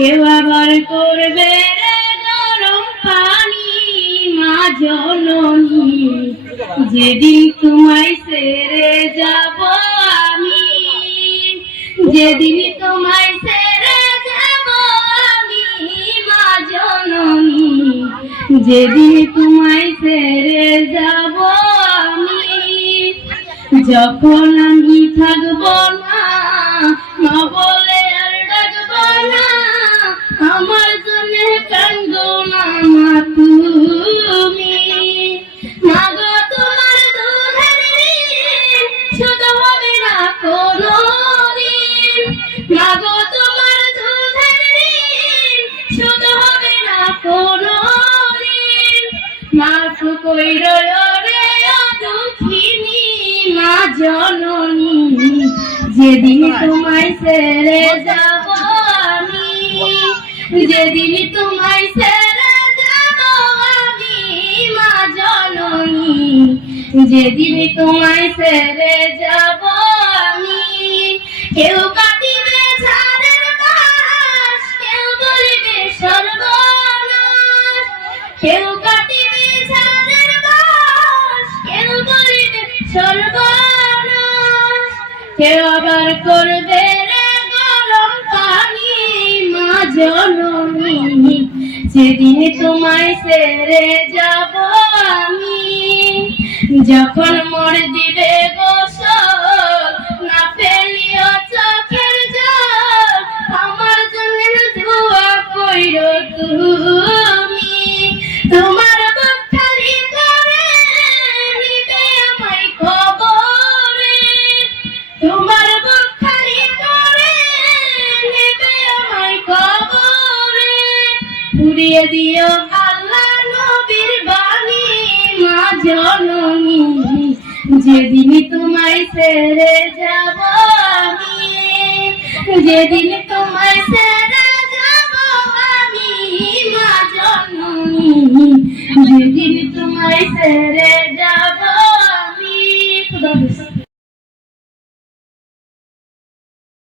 কেউ আবার করবে রে গরম পানি মা জননী, যেদিন তোমায় ছেড়ে যাব আমি, যেদিন তোমায় ছেড়ে যাব আমি মা জননী, যেদিন তোমায় ছেড়ে যাব আমি। যখন আমি থাকবো না মা বলে আর ডাকবো না, আমার জন্য কান্দো না মা তুমি। মা গো তোমার দুধের ঋণ শোধ হবে না কোনোদিন, মা গো তোমার দুধের ঋণ শোধ হবে না কোনোদিন। মাফ কইরো রে ও দুঃখিনী মা জননী, যেদিন তোমায় ছেড়ে যাব আমি, যেদিন তোমায় ছেড়ে যাব আমি মা জননী, যেদিন তোমায় ছেড়ে যাব আমি। কেউ কাটিবে ঝাড়ের বাঁশ, কেউ বলিবে সর্বনাশ, কেউ কাটিবে ঝাড়ের বাঁশ, কেউ বলিবে সর্বনাশ। কেউ আবার করবে রে গরম পানি মা জননী, যেদিন তোমায় ছেড়ে যাব আমি। যখন মোর দিবে গোসল না ফেলিও চোখের জল, আমার জন্য দোয়া কইরো তুমি। তোমার বুক খালি করে নিবে আমায় কবরে, তোমার বুক খালি করে নেবে আমায় কবরে। পুড়িয়ে দিও আল্লাহ নবীর বাণী মা জননী, যেদিন তোমায় ছেড়ে যাব আমি, যেদিন তোমায় ছেড়ে যাব আমি মা জননী, যেদিন তোমায় ছেড়ে যাব